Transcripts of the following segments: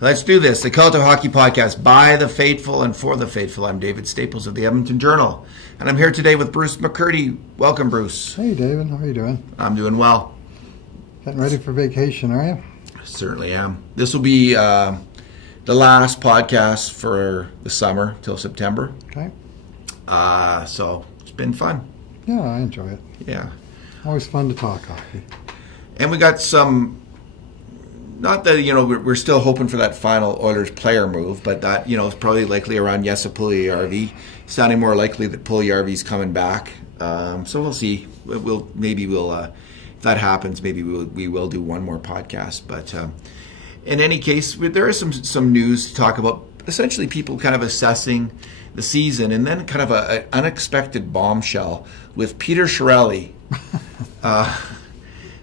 Let's do this. The Cult of Hockey Podcast by the faithful and for the faithful. I'm David Staples of the Edmonton Journal, and I'm here today with Bruce McCurdy. Welcome, Bruce. Hey, David. How are you doing? I'm doing well. Getting ready for vacation, are you? Certainly am. This will be the last podcast for the summer till September. Okay. So it's been fun. Yeah, I enjoy it. Yeah. Always fun to talk hockey. And we got some... Not that, we're still hoping for that final Oilers player move, but that, it's probably likely around Jesse Puljujärvi. Sounding more likely that Puljujärvi's coming back. So we'll see. If that happens, maybe we will do one more podcast. But in any case, there is some news to talk about. Essentially, people kind of assessing the season, and then kind of an unexpected bombshell with Peter Chiarelli.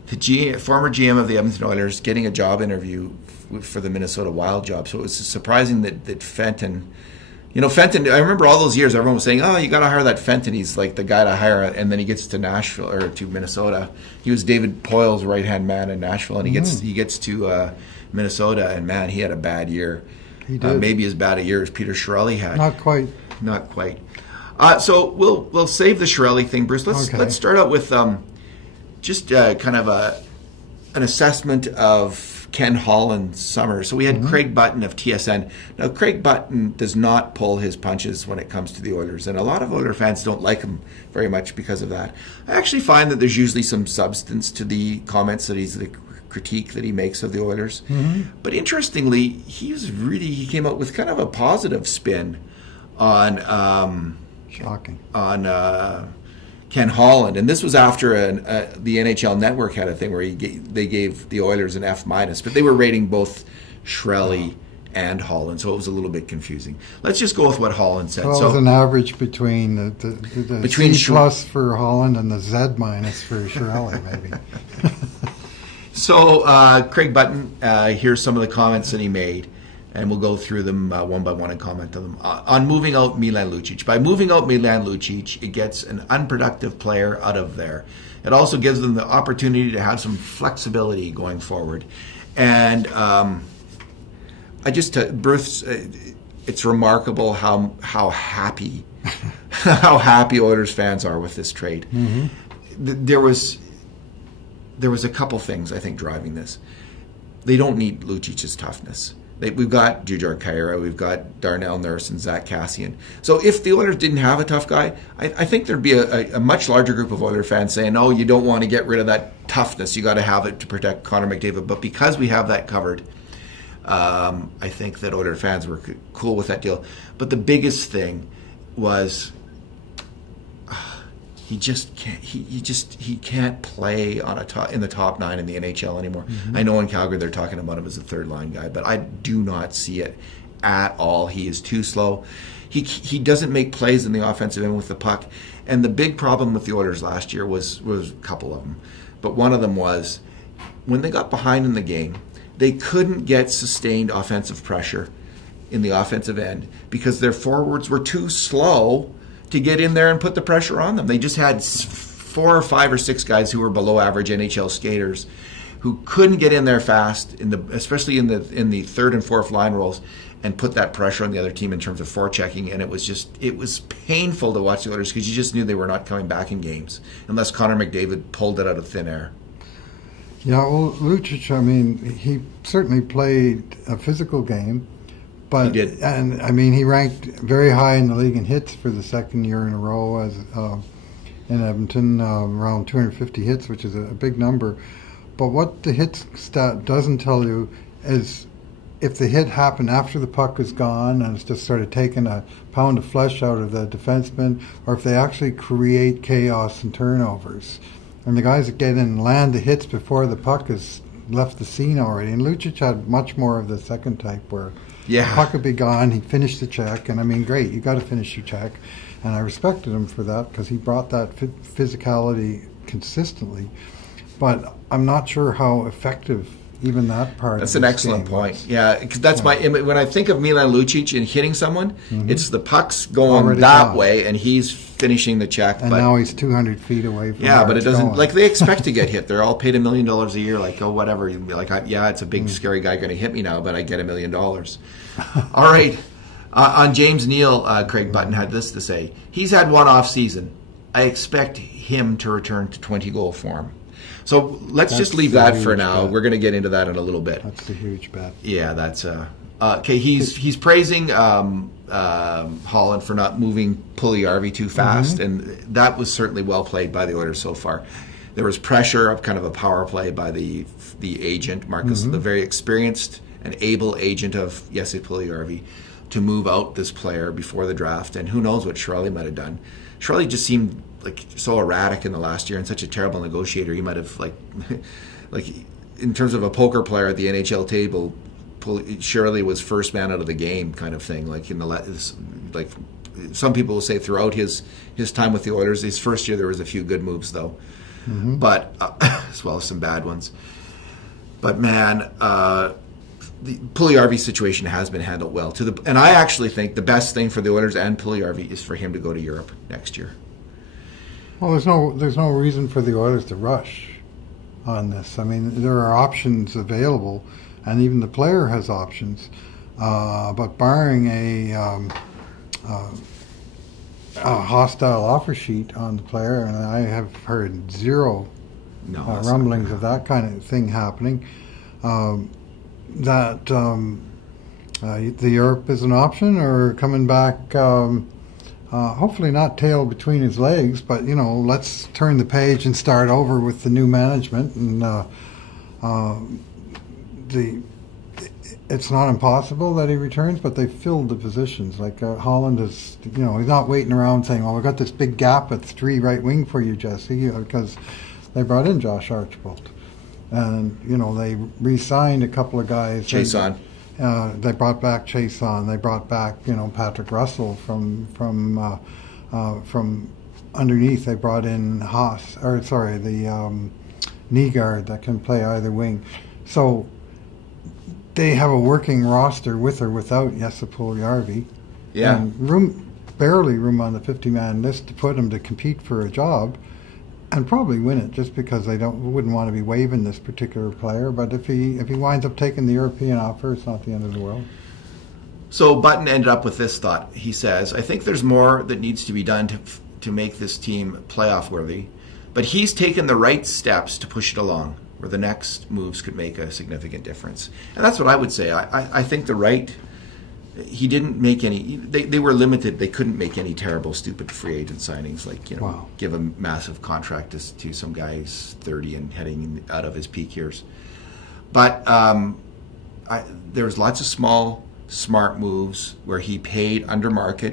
The former GM of the Edmonton Oilers getting a job interview for the Minnesota Wild job. So it was surprising that Fenton, Fenton, I remember all those years everyone was saying, oh, you got to hire that Fenton. He's like the guy to hire. And then he gets to Nashville or to Minnesota. He was David Poyle's right-hand man in Nashville. And he gets to Minnesota, and man, he had a bad year. He did. Maybe as bad a year as Peter Chiarelli had. Not quite. Not quite. So we'll save the Chiarelli thing, Bruce. Let's start out with... just kind of an assessment of Ken Holland's summer. So we had Craig Button of TSN. Now, Craig Button does not pull his punches when it comes to the Oilers, and a lot of Oiler fans don't like him very much because of that. I actually find that there's usually some substance to the comments the critique that he makes of the Oilers. But interestingly, he came out with kind of a positive spin on shocking on Ken Holland, and this was after the NHL Network had a thing where they gave the Oilers an F-, but they were rating both Chiarelli and Holland, so it was a little bit confusing. Let's just go with what Holland said. So it was an average between the C+ for Holland and the Z- for Chiarelli, maybe. So Craig Button, here's some of the comments that he made. And we'll go through them one by one and comment on them. On moving out Milan Lucic. By moving out Milan Lucic, it gets an unproductive player out of there. It also gives them the opportunity to have some flexibility going forward. And Bruce, it's remarkable how happy Oilers fans are with this trade. There was a couple things I think driving this. They don't need Lucic's toughness. We've got Jujhar Khaira, we've got Darnell Nurse and Zach Kassian. So if the Oilers didn't have a tough guy, I think there'd be a much larger group of Oilers fans saying, oh, you don't want to get rid of that toughness. You got to have it to protect Connor McDavid. But because we have that covered, I think that Oilers fans were cool with that deal. But the biggest thing was he can't play in the top 9 in the NHL anymore. I know in Calgary they're talking about him as a third line guy, but I do not see it at all. He is too slow. He doesn't make plays in the offensive end with the puck. And the big problem with the Oilers last year was a couple of them. But one of them was when they got behind in the game, they couldn't get sustained offensive pressure in the offensive end because their forwards were too slow to get in there and put the pressure on them. They just had 4 or 5 or 6 guys who were below average NHL skaters who couldn't get in there fast, especially in the third and fourth line roles, and put that pressure on the other team in terms of forechecking. And it was painful to watch the Oilers because you just knew they were not coming back in games unless Connor McDavid pulled it out of thin air. Yeah, well, Lucic, I mean, he certainly played a physical game. But, he did. And I mean, he ranked very high in the league in hits for the second year in a row as in Edmonton, around 250 hits, which is a big number. But what the hits stat doesn't tell you is if the hit happened after the puck is gone and it's just sort of taking a pound of flesh out of the defenseman, or if they actually create chaos and turnovers. And the guys that get in and land the hits before the puck has left the scene already. And Lucic had much more of the second type where the puck would be gone, he finished the check, and I mean, great, you got to finish your check. And I respected him for that because he brought that physicality consistently. But I'm not sure how effective, even that part. That's of an this excellent game point. was- Yeah, 'cause that's when I think of Milan Lucic and hitting someone, it's the puck's going Already that gone. way, and he's finishing the check. And but now he's 200 feet away from yeah, where but it it's doesn't going. like they expect to get hit. They're all paid $1 million a year. Like, oh, whatever. You'd be like, yeah, it's a big scary guy going to hit me now, but I get $1 million. All right. On James Neal, Craig Button had this to say: he's had one off season. I expect him to return to 20-goal form. So let's just leave that for now. bet. We're going to get into that in a little bit. That's a huge bet. Yeah, that's okay. He's praising Holland for not moving Puljujärvi too fast, and that was certainly well played by the Oilers so far. There was pressure of kind of a power play by the agent Marcus, the very experienced and able agent of Jesse Puljujärvi, to move out this player before the draft, and who knows what Chiarelli might have done. Chiarelli just seemed like so erratic in the last year and such a terrible negotiator. He might have like in terms of a poker player at the NHL table, Chiarelli was first man out of the game kind of thing. Like like some people will say throughout his time with the Oilers, his first year there was a few good moves though, but as well as some bad ones. But man, the Puljujärvi situation has been handled well. And I actually think the best thing for the Oilers and Puljujärvi is for him to go to Europe next year. Well, there's no reason for the Oilers to rush on this. I mean, there are options available, and even the player has options. But barring a hostile offer sheet on the player, and I have heard zero rumblings of that kind of thing happening, that the Europe is an option, or coming back, hopefully not tail between his legs, but let's turn the page and start over with the new management. And it's not impossible that he returns, but they filled the positions. Like Holland is, he's not waiting around saying, "Well, we've got this big gap at 3 right wing for you, Jesse," because they brought in Josh Archibald. And, they re-signed a couple of guys. Chason. They brought back Chason. They brought back, Patrick Russell from underneath. They brought in Nygaard that can play either wing. So they have a working roster with or without Jesse Puljujärvi. Yeah. And barely room on the 50-man list to put him to compete for a job. And probably win it, just because they wouldn't want to be waiving this particular player. But if he winds up taking the European offer, it's not the end of the world. So Button ended up with this thought. He says, "I think there's more that needs to be done to make this team playoff worthy, but he's taken the right steps to push it along, where the next moves could make a significant difference." And that's what I would say. I think he didn't make any. They were limited. They couldn't make any terrible, stupid free agent signings, like give a massive contract to some guy who's 30 and heading out of his peak years. But there was lots of small, smart moves where he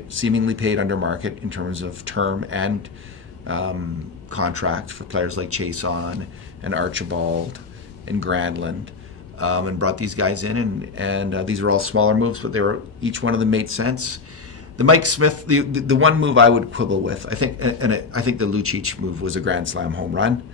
seemingly paid under market in terms of term and contract for players like Chason and Archibald and Granlund. And brought these guys in, and these were all smaller moves, but each one of them made sense. The Mike Smith, the one move I would quibble with, I think the Lucic move was a grand slam home run,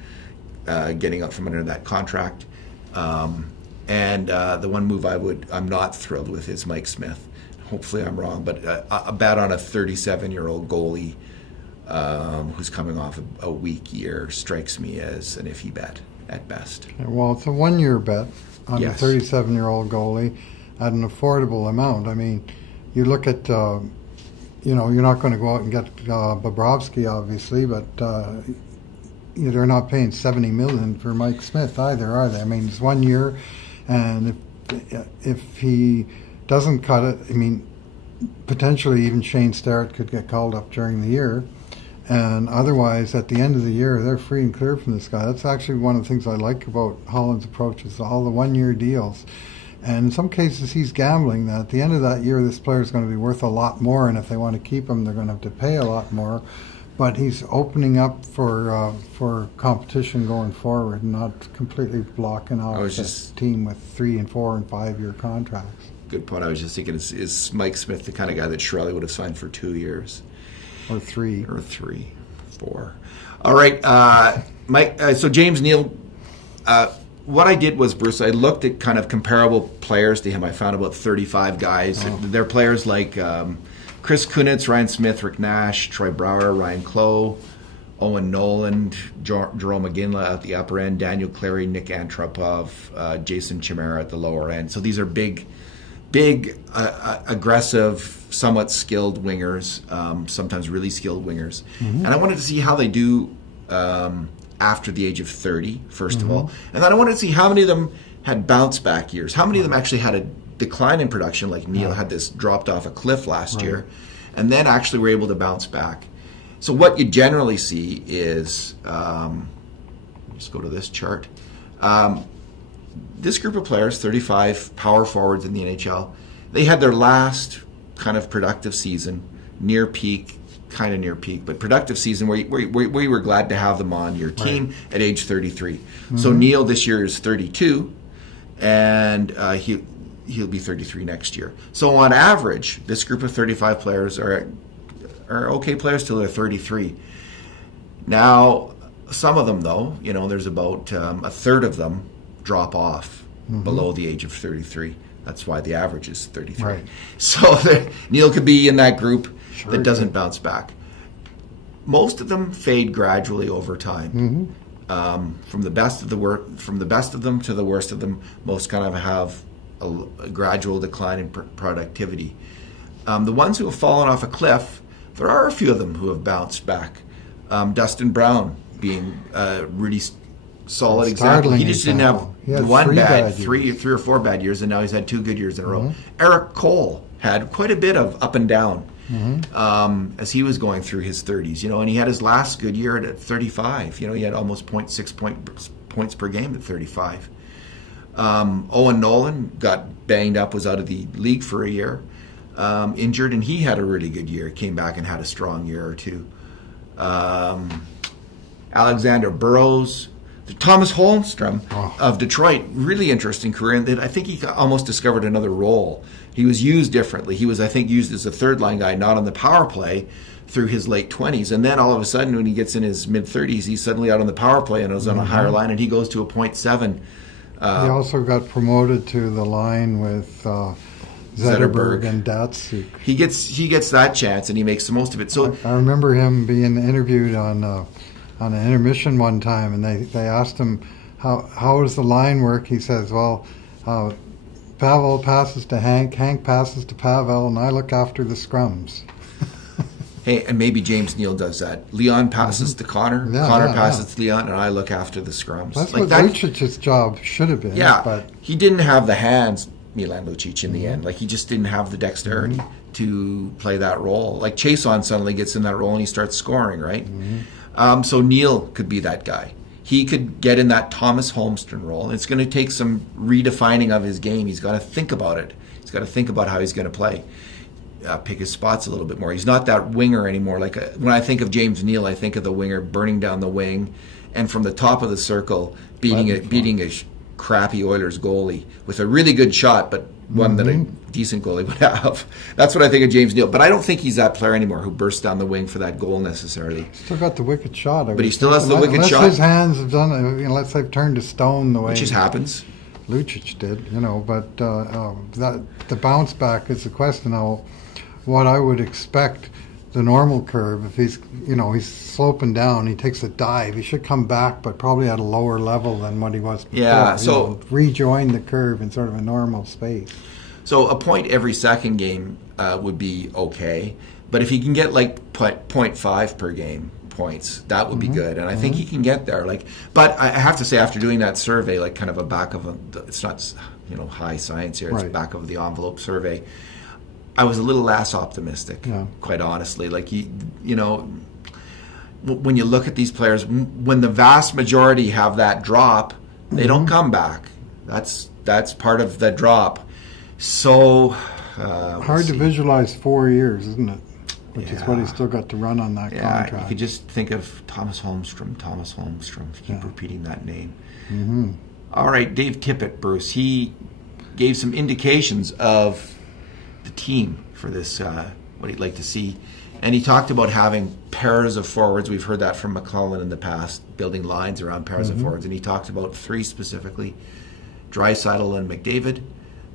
getting up from under that contract, and the one move I'm not thrilled with is Mike Smith. Hopefully I'm wrong, but a bet on a 37-year-old goalie who's coming off a weak year strikes me as an iffy bet at best. Well, it's a 1-year bet on Yes. a 37-year-old goalie at an affordable amount. I mean, you look at, you're not going to go out and get Bobrovsky, obviously, but they're not paying $70 million for Mike Smith either, are they? I mean, it's 1 year, and if he doesn't cut it, I mean, potentially even Shane Starrett could get called up during the year. And otherwise, at the end of the year, they're free and clear from this guy. That's actually one of the things I like about Holland's approach, is all the 1-year deals. And in some cases, he's gambling that at the end of that year, this player is going to be worth a lot more. And if they want to keep him, they're going to have to pay a lot more. But he's opening up for competition going forward, and not completely blocking off this team with 3- and 4- and 5-year contracts. Good point. I was just thinking, is Mike Smith the kind of guy that Chiarelli would have signed for 2 years? Or 3. Or 3, 4. All right, Mike. So James Neal what I did was, Bruce, I looked at kind of comparable players to him. I found about 35 guys. Oh. They're players like Chris Kunitz, Ryan Smith, Rick Nash, Troy Brouwer, Ryan Clough, Owen Noland, Jerome McGinley at the upper end, Daniel Cleary, Nick Antropov, Jason Chimera at the lower end. So these are big, aggressive, somewhat skilled wingers, sometimes really skilled wingers. Mm-hmm. And I wanted to see how they do after the age of 30, first of all. And then I wanted to see how many of them had bounce back years. How many of them actually had a decline in production, like Neil had this dropped off a cliff last year, and then actually were able to bounce back. So what you generally see is, just go to this chart, this group of players, 35 power forwards in the NHL, they had their last kind of productive season, near peak, but productive season where you were glad to have them on your team at age 33. Mm-hmm. So Neil this year is 32, and he'll be 33 next year. So on average, this group of 35 players are okay players till they're 33. Now, some of them, though, there's about a third of them drop off below the age of 33. That's why the average is 33. Right. So Neil could be in that group that doesn't bounce back. Most of them fade gradually over time. From the best of them to the worst of them, most kind of have a gradual decline in productivity. The ones who have fallen off a cliff, there are a few of them who have bounced back. Dustin Brown being a really solid example. He just didn't have three or four bad years, and now he's had 2 good years in a row. Eric Cole had quite a bit of up and down as he was going through his 30s, and he had his last good year at 35. He had almost 0.6 points per game at 35. Owen Nolan got banged up, was out of the league for a year. Injured, and he had a really good year. Came back and had a strong year or two. Alexander Burrows, Thomas Holmstrom of Detroit, really interesting career. And I think he almost discovered another role. He was used differently. He was, I think, used as a third line guy, not on the power play, through his late 20s. And then all of a sudden, when he gets in his mid 30s, he's suddenly out on the power play and is on a higher line, and he goes to a .7. He also got promoted to the line with Zetterberg and Datsuk. He gets that chance, and he makes the most of it. So I remember him being interviewed on an intermission one time, and they asked him how does the line work. He says, well, Pavel passes to Hank passes to Pavel, and I look after the scrums. Hey, and maybe James Neal does that. Leon passes to Connor. Connor passes to Leon, and I look after the scrums. That's like what Lucic's job should have been. Yeah, but he didn't have the hands, Milan Lucic, in the end. Like, he just didn't have the dexterity to play that role. Like, Chason suddenly gets in that role, and he starts scoring, right? So Neal could be that guy. He could get in that Thomas Holmstrom role. It's going to take some redefining of his game. He's got to think about it. He's got to think about how he's going to play. Pick his spots a little bit more. He's not that winger anymore. Like, when I think of James Neal, I think of the winger burning down the wing, and from the top of the circle beating a crappy Oilers goalie with a really good shot, but one that a decent goalie would have. That's what I think of James Neal. But I don't think he's that player anymore who bursts down the wing for that goal necessarily. Still got the wicked shot. But he still has the wicked shot. Unless his hands have done it, unless they've turned to stone the way. Which just happens. Lucic did, but that the bounce back is the question. Now, what I would expect, the normal curve, if he's sloping down, he takes a dive, he should come back, but probably at a lower level than what he was before. Yeah, so rejoin the curve in sort of a normal space. So a point every second game would be okay, but if he can get like 0.5 per game points, that would be good, and I think he can get there. But I have to say, after doing that survey, like kind of a back of it's not high science here, it's back of the envelope survey, I was a little less optimistic, quite honestly. Like, when you look at these players, when the vast majority have that drop, they don't come back. That's part of the drop. So hard to visualize 4 years, isn't it? Which is what he's still got to run on that contract. You could just think of Thomas Holmstrom. Keep repeating that name. All right, Dave Tippett, Bruce. He gave some indications of the team for this, what he'd like to see And he talked about having pairs of forwards. We've heard that from McClellan in the past, building lines around pairs of forwards. And he talked about 3 specifically: Draisaitl and McDavid,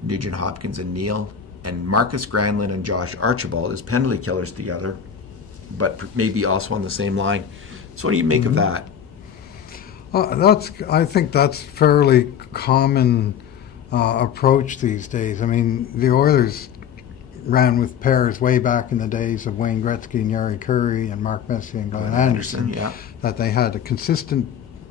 NugentHopkins and Neal, and Marcus Granlund and Josh Archibald as penalty killers together, but maybe also on the same line. So what do you make of that? I think that's fairly common approach these days. I mean, the Oilers ran with pairs way back in the days of Wayne Gretzky and Yari Curry and Mark Messier and Glenn Anderson, that they had a consistent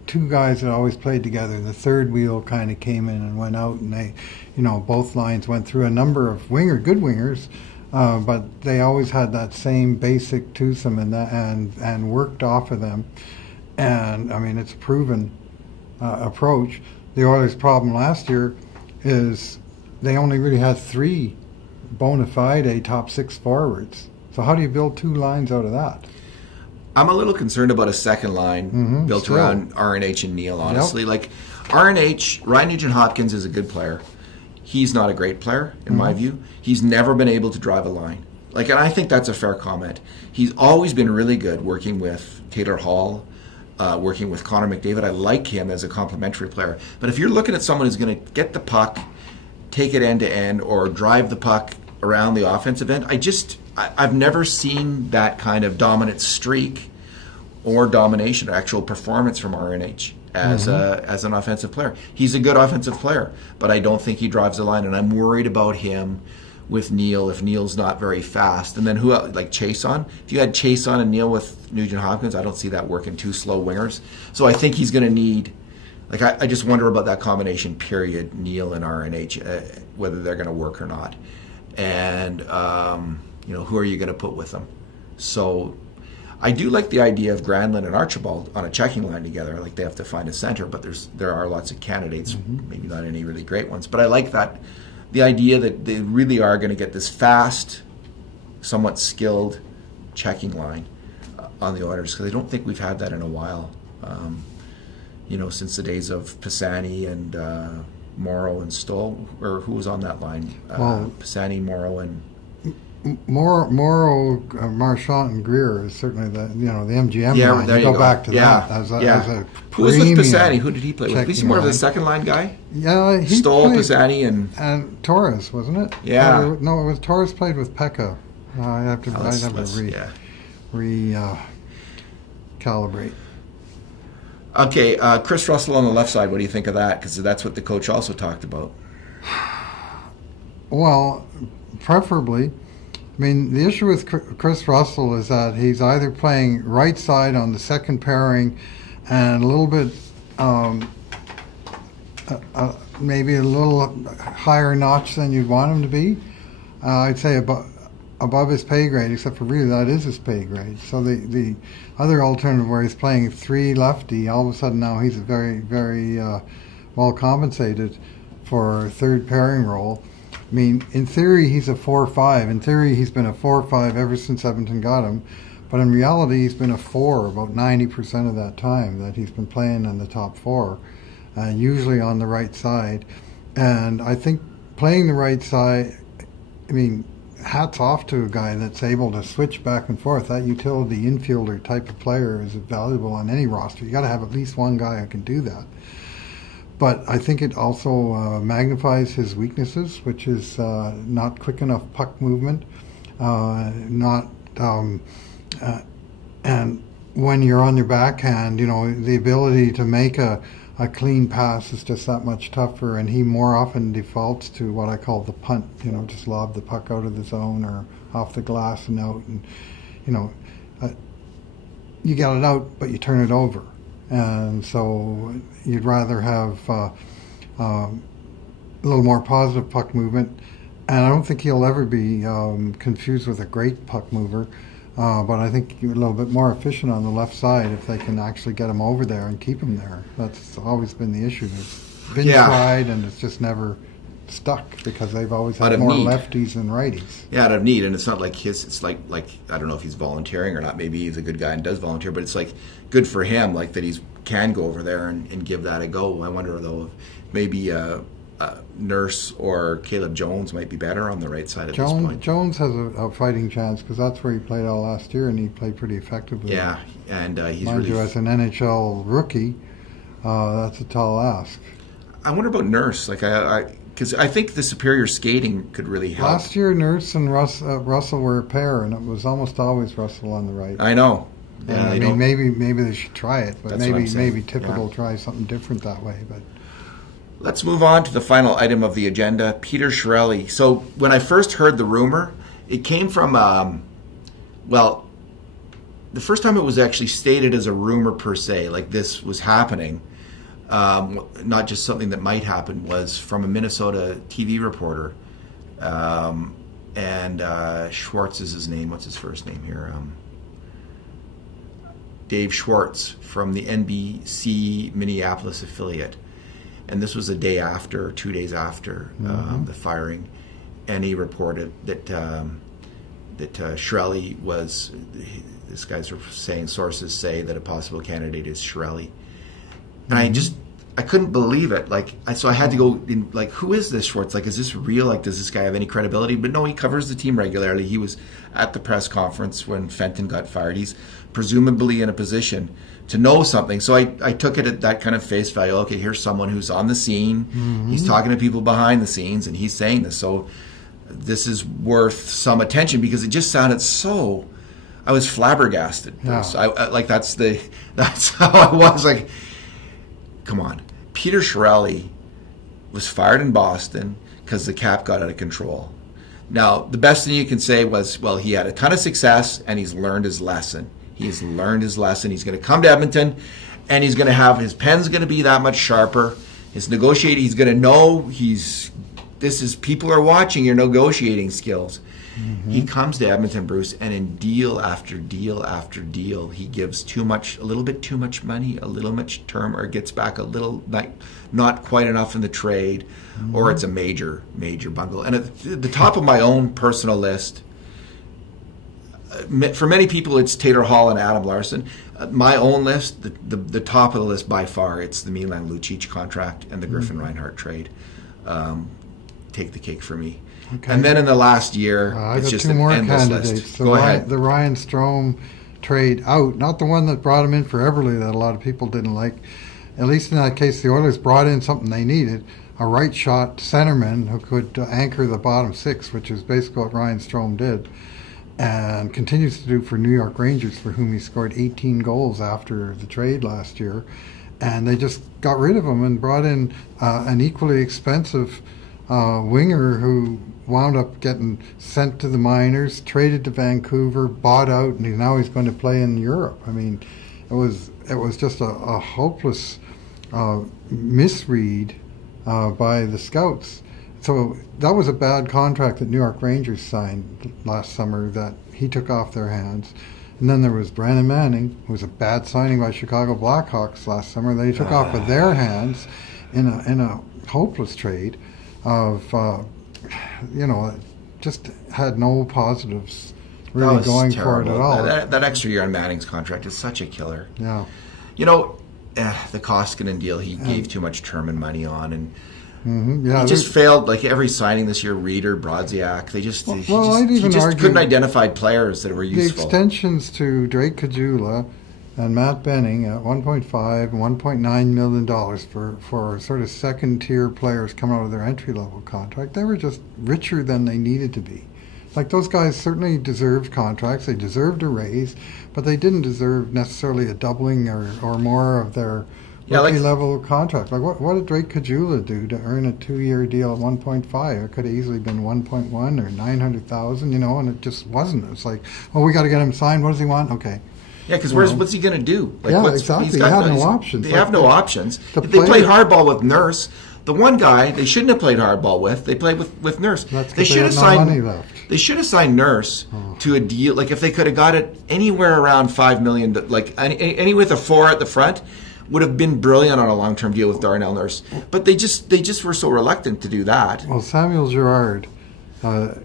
2 guys that always played together. The third wheel kind of came in and went out, and they, both lines went through a number of good wingers, but they always had that same basic twosome and worked off of them. And I mean, it's a proven approach. The Oilers' problem last year is they only really had 3 bona fide top 6 forwards. So how do you build 2 lines out of that? I'm a little concerned about a second line built around RNH and Neal, honestly. Like, RNH, Ryan Nugent-Hopkins is a good player. He's not a great player, in my view. He's never been able to drive a line. Like, and I think that's a fair comment. He's always been really good working with Taylor Hall, working with Connor McDavid. I like him as a complementary player. But if you're looking at someone who's going to get the puck, take it end to end, or drive the puck around the offensive end, I've never seen that kind of dominant streak or domination, or actual performance from RNH as an offensive player. He's a good offensive player, but I don't think he drives the line, and I'm worried about him with Neal if Neal's not very fast. And then who else, like Chason? If you had Chason and Neal with Nugent-Hopkins, I don't see that working. 2 slow wingers. So I think he's going to need, like, I just wonder about that combination, period, Neal and RNH, whether they're going to work or not. And, who are you going to put with them? So I do like the idea of Granlund and Archibald on a checking line together. Like, they have to find a center, but there are lots of candidates, maybe not any really great ones. But I like that, the idea that they really are going to get this fast, somewhat skilled checking line on the Oilers, because I don't think we've had that in a while. Since the days of Pisani and Morrow and Stoll, or who was on that line? Pisani, Morrow, and Morrow, Marchand, and Greer is certainly the MGM line. There you go back to that as a who was with Pisani? Who did he play with? Was he more of the second line guy? Yeah, he Stoll, played, Pisani, and Torres, wasn't it? Yeah. No, it was Torres played with Pekka. I have to recalibrate. Okay, Chris Russell on the left side. What do you think of that? Because that's what the coach also talked about. Well, preferably. I mean, the issue with Chris Russell is that he's either playing right side on the second pairing and a little bit, maybe a little higher notch than you'd want him to be. I'd say above his pay grade, except for really that is his pay grade. So the other alternative where he's playing 3 lefty, all of a sudden now he's very, very well compensated for a third pairing role. I mean, in theory, he's a 4-5. In theory, he's been a 4-5 ever since Edmonton got him. But in reality, he's been a 4 about 90% of that time that he's been playing in the top 4, usually on the right side. And I think playing the right side, I mean, hats off to a guy that's able to switch back and forth. That utility infielder type of player is valuable on any roster. You got to have at least one guy who can do that. But I think it also magnifies his weaknesses, which is not quick enough puck movement, and when you're on your backhand, the ability to make a clean pass is just that much tougher, and he more often defaults to what I call the punt, just lob the puck out of the zone or off the glass and out, and you get it out, but you turn it over. And so you'd rather have a little more positive puck movement. And I don't think he'll ever be confused with a great puck mover. But I think you're a little bit more efficient on the left side if they can actually get him over there and keep him there. That's always been the issue. It's been tried, and it's just never stuck because they've always had more lefties than righties. Yeah, out of need, and it's not like it's like I don't know if he's volunteering or not. Maybe he's a good guy and does volunteer, but it's like good for him, like that he can go over there and give that a go. I wonder though, maybe Nurse or Caleb Jones might be better on the right side at this point. Jones has a fighting chance because that's where he played all last year, and he played pretty effectively. Yeah, and he's mind you, as an NHL rookie, that's a tall ask. I wonder about Nurse, because I think the superior skating could really help. Last year, Nurse and Russell were a pair, and it was almost always Russell on the right. I know. Yeah, I mean, maybe they should try it, but maybe Tippett will try something different that way. But let's move on to the final item of the agenda, Peter Chiarelli. So when I first heard the rumor, it came from, the first time it was actually stated as a rumor per se, like this was happening, not just something that might happen, was from a Minnesota TV reporter, and Schwartz is his name. What's his first name here? Dave Schwartz from the NBC Minneapolis affiliate. And this was a day after, 2 days after the firing. And he reported that Chiarelli was, this guy's saying, sources say that a possible candidate is Chiarelli. And I couldn't believe it. So I had to go in, who is this Schwartz? Is this real? Does this guy have any credibility? But no, he covers the team regularly. He was at the press conference when Fenton got fired. He's presumably in a position to know something. So I took it at that kind of face value. Okay, here's someone who's on the scene. He's talking to people behind the scenes, and he's saying this. So this is worth some attention because it just sounded so. I was flabbergasted. Yeah. That's how I was. Come on. Peter Chiarelli was fired in Boston because the cap got out of control. Now, the best thing you can say was, well, he had a ton of success and he's learned his lesson. He's learned his lesson. He's going to come to Edmonton and he's going to have, his pen's going to be that much sharper. His negotiating, he's going to know people are watching your negotiating skills. He comes to Edmonton, Bruce, and in deal after deal after deal, he gives a little bit too much money, a little much term, or gets back a little, not quite enough in the trade, or it's a major, major bungle. And at the top of my own personal list, for many people, it's Taylor Hall and Adam Larson. My own list, the top of the list by far, it's the Milan Lucic contract and the Griffin Reinhart trade. Take the cake for me. Okay. And then in the last year, it's just an endless list. Go ahead. The Ryan Strome trade out, not the one that brought him in for Eberle that a lot of people didn't like. At least in that case, the Oilers brought in something they needed, a right-shot centerman who could anchor the bottom six, which is basically what Ryan Strome did, and continues to do for New York Rangers, for whom he scored 18 goals after the trade last year. And they just got rid of him and brought in an equally expensive winger who wound up getting sent to the minors, traded to Vancouver, bought out, and now he's going to play in Europe. I mean, it was just a hopeless misread by the scouts. So that was a bad contract that New York Rangers signed last summer that he took off their hands. And then there was Brandon Manning, who was a bad signing by Chicago Blackhawks last summer that he took off of their hands in a hopeless trade of just had no positives really going for it at all. That extra year on Manning's contract is such a killer. Yeah. The Koskinen deal, he gave too much term and money on, and he just failed. Every signing this year, Reeder, Brodziak, he just couldn't identify players that were useful. The extensions to Drake Caggiula and Matt Benning at $1.5 and $1.9 million for sort of second-tier players coming out of their entry-level contract, they were just richer than they needed to be. Those guys certainly deserved contracts, they deserved a raise, but they didn't deserve necessarily a doubling or more of their rookie-level contract. What did Drake Caggiula do to earn a 2-year deal at 1.5? It could have easily been 1.1 or 900,000, and it just wasn't. It's we got to get him signed. What does he want? Okay. Yeah, because what's he going to do? Exactly. They have no options. They have no options. They play hardball with Nurse. The one guy they shouldn't have played hardball with, they played with Nurse. They should have signed. Money left. They should have signed Nurse to a deal. If they could have got it anywhere around $5 million, any with a 4 at the front, would have been brilliant on a long-term deal with Darnell Nurse. But they just were so reluctant to do that. Well, Samuel Girard.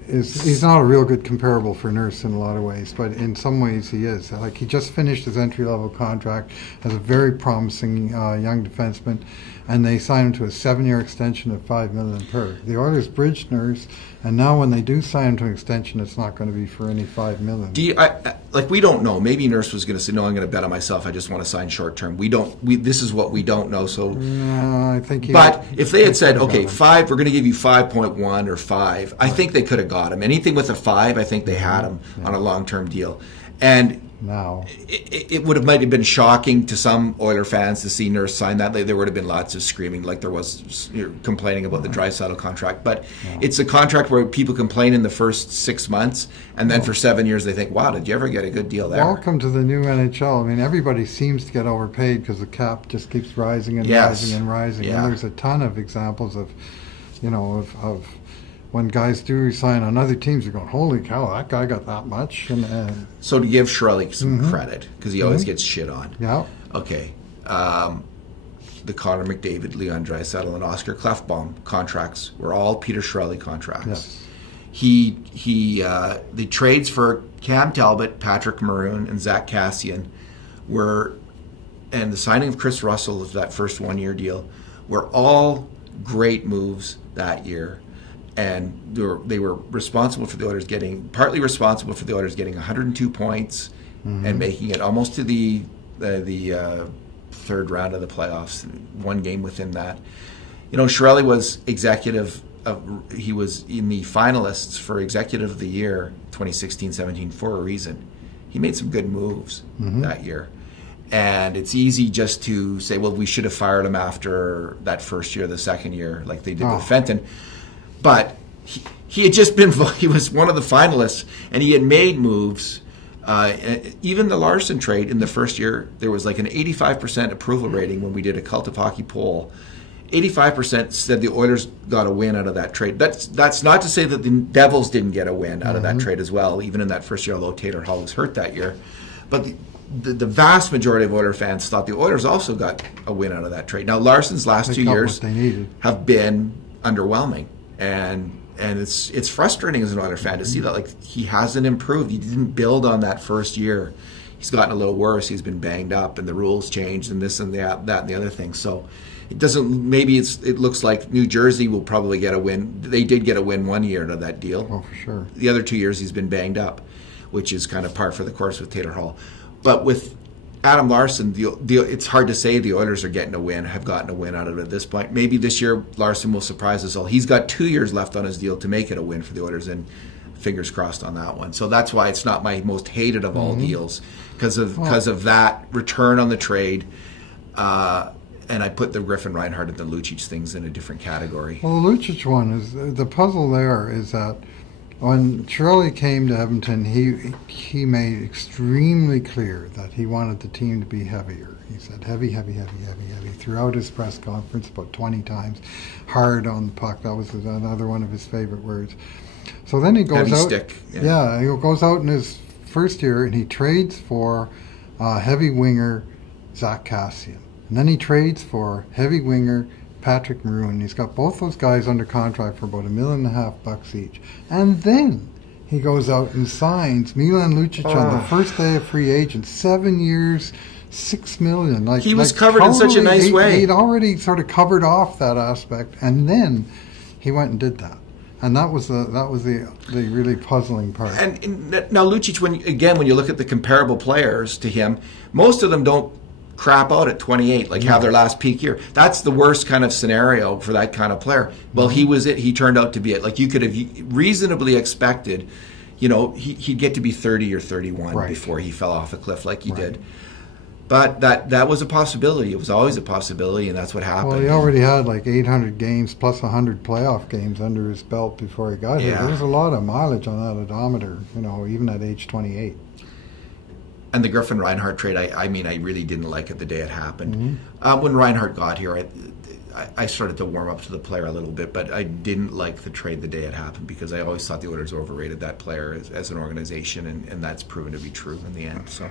He's not a real good comparable for Nurse in a lot of ways, but in some ways he is. He just finished his entry-level contract as a very promising young defenseman. and they signed him to a 7-year extension of $5 million per. The Oilers bridged Nurse, and now when they do sign him to an extension, it's not going to be for any $5 million. We don't know. Maybe Nurse was going to say, "No, I'm going to bet on myself. I just want to sign short term." This is what we don't know. So, no, I think. But if they had said, "Okay, 5, we're going to give you 5.1 or 5," I think they could have got him. Anything with a 5, I think they had him on a long-term deal, and. Now it might have been shocking to some Oiler fans to see Nurse sign that. There would have been lots of screaming, like there was complaining about the Draisaitl contract. But it's a contract where people complain in the first 6 months, and then for 7 years they think, "Wow, did you ever get a good deal there?" Welcome to the new NHL. I mean, everybody seems to get overpaid because the cap just keeps rising and rising and rising. Yeah. And there's a ton of examples of, of when guys do resign on other teams, they're going, "Holy cow, that guy got that much." And so to give Chiarelli some credit, because he always gets shit on. Yeah. Okay. The Connor McDavid, Leon Draisaitl, and Oscar Klefbom contracts were all Peter Chiarelli contracts. Yes. The trades for Cam Talbot, Patrick Maroon, and Zach Kassian and the signing of Chris Russell of that first 1-year deal were all great moves that year. And they were responsible for the Oilers partly responsible for the Oilers getting 102 points and making it almost to the third round of the playoffs, one game within that. Chiarelli was he was in the finalists for Executive of the Year 2016-17 for a reason. He made some good moves that year. And it's easy just to say, well, we should have fired him after that first year, the second year, like they did with Fenton. But he had just he was one of the finalists, and he had made moves. Even the Larson trade in the first year, there was like an 85% approval rating when we did a Cult of Hockey poll. 85% said the Oilers got a win out of that trade. That's not to say that the Devils didn't get a win out of that trade as well, even in that first year, although Taylor Hall was hurt that year. But the vast majority of Oilers fans thought the Oilers also got a win out of that trade. Now, Larson's last 2 years have been underwhelming. And it's frustrating as an Oilers fan to see that, like, he hasn't improved. He didn't build on that first year. He's gotten a little worse. He's been banged up, and the rules changed, and this and that and the other thing. So it doesn't. Maybe it looks like New Jersey will probably get a win. They did get a win 1 year out of that deal. Oh, for sure. The other 2 years he's been banged up, which is kind of par for the course with Taylor Hall. But with Adam Larsson, it's hard to say the Oilers have gotten a win out of it at this point. Maybe this year Larsson will surprise us all. He's got 2 years left on his deal to make it a win for the Oilers, and fingers crossed on that one. So that's why it's not my most hated of all deals, because of that return on the trade. And I put the Griffin Reinhart and the Lucic things in a different category. Well, the Lucic one is the puzzle. There is that when Chiarelli came to Edmonton, he made extremely clear that he wanted the team to be heavier. He said heavy, heavy, heavy, heavy, heavy throughout his press conference about 20 times. Hard on the puck. That was another one of his favorite words. So then he goes heavy out. Stick. Yeah, he goes out in his first year and he trades for heavy winger Zach Kassian. And then he trades for heavy winger Patrick Maroon. He's got both those guys under contract for about $1.5 million each. And then he goes out and signs Milan Lucic on the first day of free agent. 7 years, $6 million. He was covered in such a nice way. He'd already sort of covered off that aspect, and then he went and did that. And that was the really puzzling part. And now Lucic, when you look at the comparable players to him, most of them don't crap out at 28, have their last peak year. That's the worst kind of scenario for that kind of player. Well, he was it. He turned out to be it. Like, you could have reasonably expected, he'd get to be 30 or 31 before he fell off a cliff like he did. But that was a possibility. It was always a possibility, and that's what happened. Well, he already had like 800 games plus 100 playoff games under his belt before he got here. There was a lot of mileage on that odometer, even at age 28. And the Griffin Reinhart trade, I really didn't like it the day it happened. When Reinhart got here, I started to warm up to the player a little bit, but I didn't like the trade the day it happened, because I always thought the Oilers overrated that player as an organization, and that's proven to be true in the end. So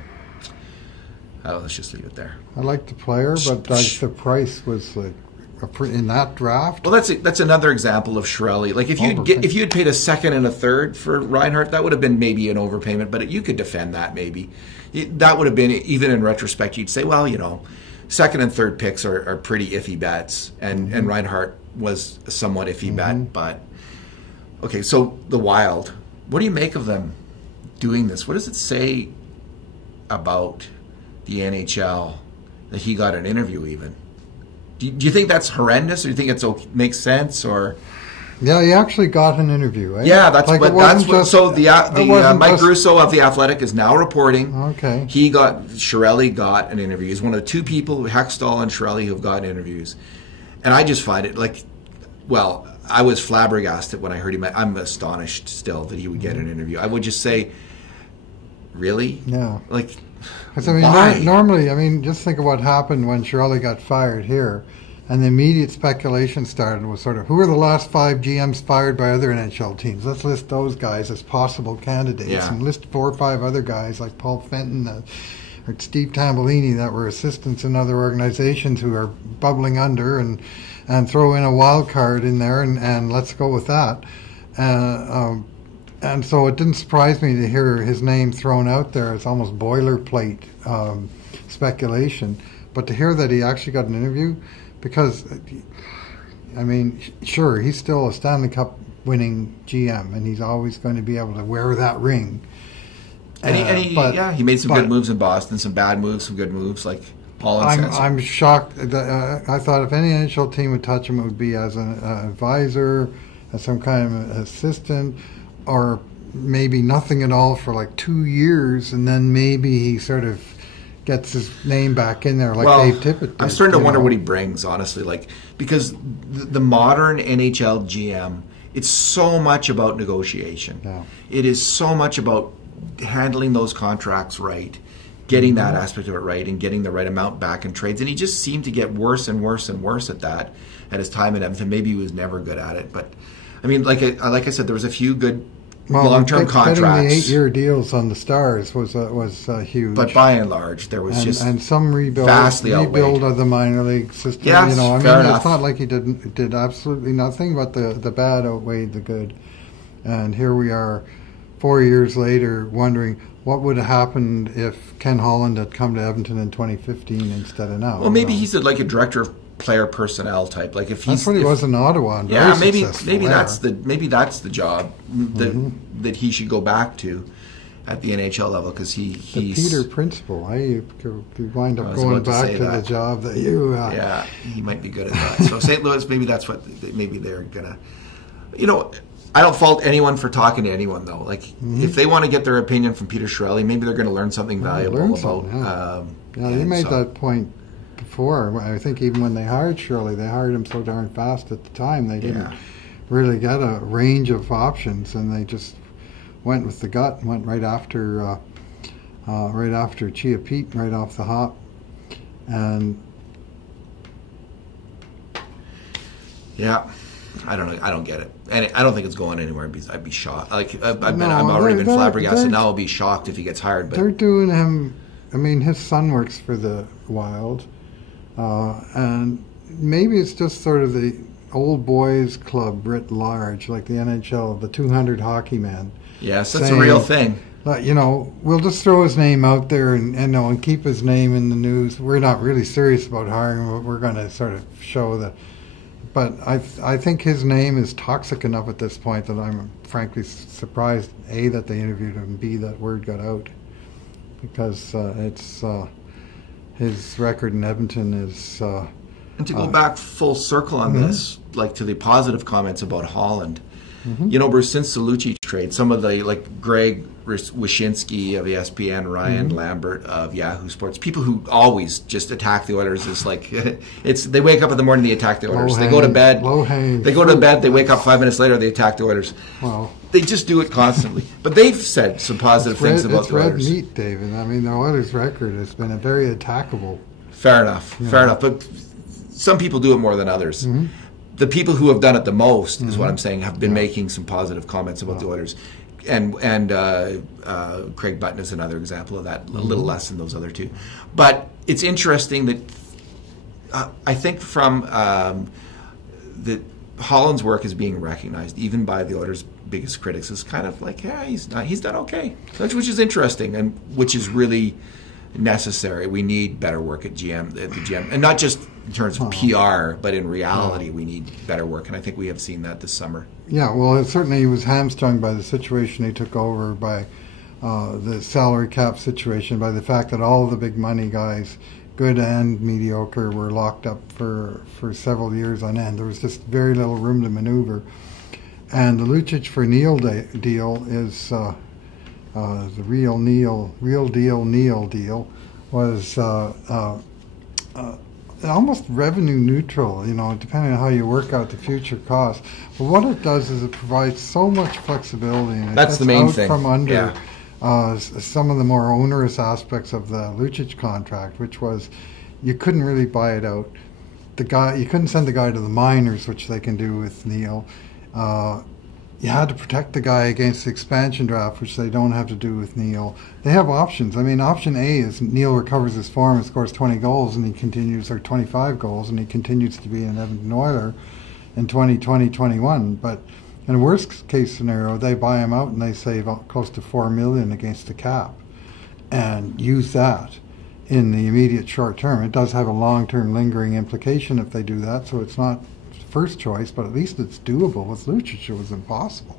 let's just leave it there. I liked the player, but the price was like in that draft. Well, that's another example of Chiarelli. Like, if you had paid a second and a third for Reinhart, that would have been maybe an overpayment, but you could defend that maybe. That would have been, even in retrospect, you'd say, well, second and third picks are pretty iffy bets, and Reinhardt was a somewhat iffy bet. But okay, so the Wild, what do you make of them doing this? What does it say about the NHL that he got an interview even? Do you think that's horrendous, or do you think it's okay, makes sense, or? Yeah, he actually got an interview, right? Yeah, that's like what. So the Mike Russo of The Athletic is now reporting. Okay. Chiarelli got an interview. He's one of the two people, Hextall and Chiarelli, who have gotten interviews. And I just find it I was flabbergasted when I heard him. I'm astonished still that he would get an interview. I would just say, really? Yeah. Like, why? Normally, just think of what happened when Chiarelli got fired here. And the immediate speculation started was sort of, who are the last 5 GMs fired by other NHL teams? Let's list those guys as possible candidates, and list 4 or 5 other guys like Paul Fenton or Steve Tambellini that were assistants in other organizations who are bubbling under, and throw in a wild card in there, and let's go with that. And so it didn't surprise me to hear his name thrown out there as almost boilerplate speculation. But to hear that he actually got an interview, because, sure, he's still a Stanley Cup winning GM, and he's always going to be able to wear that ring. He made some good moves in Boston, some bad moves, some good moves, like Holland. I'm shocked. I thought if any NHL team would touch him, it would be as an advisor, as some kind of assistant, or maybe nothing at all for like 2 years, and then maybe he sort of gets his name back in there like Dave Tippett did. I'm starting to wonder what he brings, honestly, because the modern NHL GM, it's so much about negotiation. Yeah. It is so much about handling those contracts right, getting that aspect of it right, and getting the right amount back in trades. And he just seemed to get worse and worse and worse at that at his time in Edmonton. Maybe he was never good at it, but like I said, there was a few good long-term contracts. Getting the 8-year deals on the Stars was huge. But by and large, there was and some rebuild of the minor league system. Yes, fair enough. It's not like he did absolutely nothing, but the bad outweighed the good. And here we are, 4 years later, wondering what would have happened if Ken Holland had come to Edmonton in 2015 instead of now. Well, maybe he's a director of player personnel type. Like if that's what he was in Ottawa. And maybe that's the job that he should go back to at the NHL level, because he's the Peter principle. You wind up going back to the job that you. Yeah, he might be good at that. So St. Louis, maybe that's what they're gonna. I don't fault anyone for talking to anyone though. Like if they want to get their opinion from Peter Chiarelli, maybe they're going to learn something valuable about. You made that point before. I think even when they hired Shirley, they hired him so darn fast at the time they didn't really get a range of options, and they just went with the gut and went right after Chia Pete right off the hop, and I don't know. I don't get it, and I don't think it's going anywhere. I'd be shocked. Like I've already been flabbergasted. Now I'll be shocked if he gets hired. But they're doing him. His son works for the Wild, and maybe it's just sort of the old boys club writ large, like the NHL, the 200 hockey man. Yes, that's a real thing. We'll just throw his name out there and keep his name in the news. We're not really serious about hiring him, but we're going to sort of show that. But I think his name is toxic enough at this point that I'm frankly surprised, A, that they interviewed him, B, that word got out. Because it's his record in Edmonton is... and to go back full circle on this, like to the positive comments about Holland, Bruce, since the Lucic trade, some of the, like Greg Wyshynski of ESPN, Ryan Lambert of Yahoo Sports, people who always just attack the Oilers is like, they wake up in the morning, they attack the Oilers. They go to bed, they wake up 5 minutes later, they attack the Oilers. Well, they just do it constantly. But they've said some positive things about the Oilers. It's red meat, David. The Oilers' record has been a very attackable. Fair enough. But some people do it more than others. The people who have done it the most, is what I'm saying, have been making some positive comments about the Oilers. And Craig Button is another example of that, a little less than those other two. But it's interesting that I think from that Holland's work is being recognized, even by the Oilers' biggest critics, is kind of like, he's done okay, which is interesting, and which is really necessary. We need better work at the GM, and not just in terms of PR, but in reality, we need better work, and I think we have seen that this summer. Yeah, well, certainly he was hamstrung by the situation he took over, by the salary cap situation, by the fact that all the big money guys, good and mediocre, were locked up for several years on end. There was just very little room to maneuver. And the Lucic for Neil deal is the real deal was almost revenue neutral, depending on how you work out the future costs. But what it does is it provides so much flexibility. And that's the main thing. From under some of the more onerous aspects of the Lucic contract, which was you couldn't really buy it out. You couldn't send the guy to the minors, which they can do with Neil. You had to protect the guy against the expansion draft, which they don't have to do with Neil. They have options. I mean, option A is Neil recovers his form and scores 20 goals, and he continues, or 25 goals, and he continues to be an Edmonton Oiler in 2020-21. But in a worst case scenario, they buy him out and they save close to $4 million against the cap, and use that in the immediate short term. It does have a long-term lingering implication if they do that, so it's not first choice, but at least it's doable. With Lucic, it was impossible.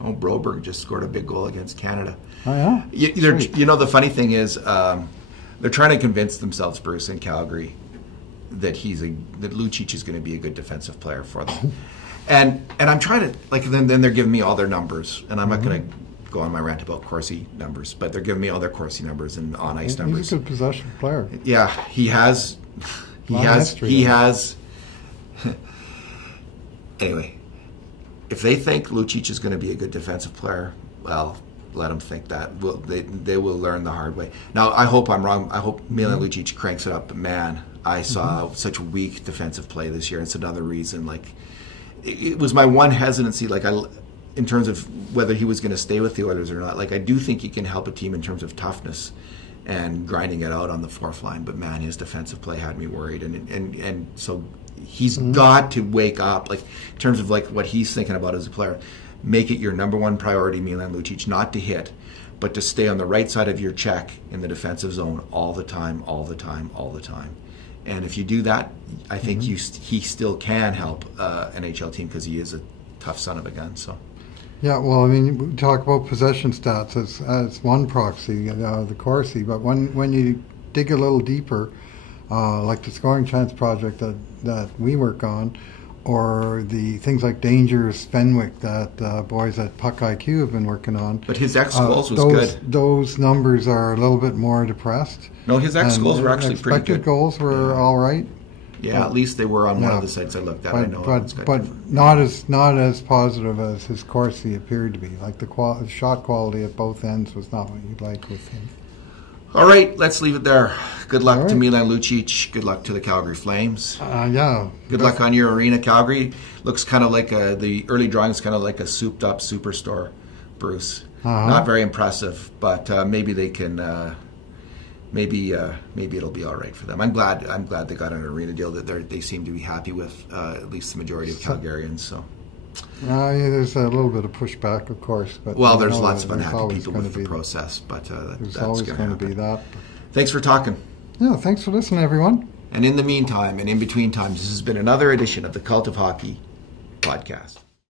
Oh, Broberg just scored a big goal against Canada. Oh, yeah? The funny thing is, they're trying to convince themselves, Bruce, in Calgary, that that Lucic is going to be a good defensive player for them. and I'm trying to, then they're giving me all their numbers, and I'm not going to go on my rant about Corsi numbers, but they're giving me all their Corsi numbers and on-ice numbers. He's a good possession player. Yeah, he has. Anyway, if they think Lucic is going to be a good defensive player, well, let them think that. They will learn the hard way. Now, I hope I'm wrong. I hope Milan Lucic cranks it up. But man, I saw such weak defensive play this year. It's another reason. It was my one hesitancy. In terms of whether he was going to stay with the Oilers or not. I do think he can help a team in terms of toughness and grinding it out on the fourth line. But man, his defensive play had me worried, and so. He's got to wake up, in terms of what he's thinking about as a player. Make it your number one priority, Milan Lucic, not to hit, but to stay on the right side of your check in the defensive zone all the time. And if you do that, I think he still can help an NHL team, because he is a tough son of a gun. So. Yeah, well, I mean, we talk about possession stats as one proxy, the Corsi, but when you dig a little deeper, like the scoring chance project that we work on, or the things like Dangerous Fenwick that boys at Puck IQ have been working on. But his X-goals was good. Those numbers are a little bit more depressed. No, his X-goals were actually pretty good. Expected goals were all right. Yeah, at least they were on one of the sites I looked at. But not as positive as his Corsi appeared to be. The shot quality at both ends was not what you'd like with him. All right, let's leave it there. Good luck to Milan Lucic. Good luck to the Calgary Flames. Good luck on your arena, Calgary. Looks kind of like the early drawing's kind of like a souped-up superstore, Bruce. Not very impressive, but maybe they can. Maybe it'll be all right for them. I'm glad they got an arena deal that they seem to be happy with. At least the majority of Calgarians. So. There's a little bit of pushback, of course. But there's lots of unhappy people with the process, but there's that's always going to be that. Thanks for talking. Yeah, thanks for listening, everyone. And in the meantime, and in between times, this has been another edition of the Cult of Hockey podcast.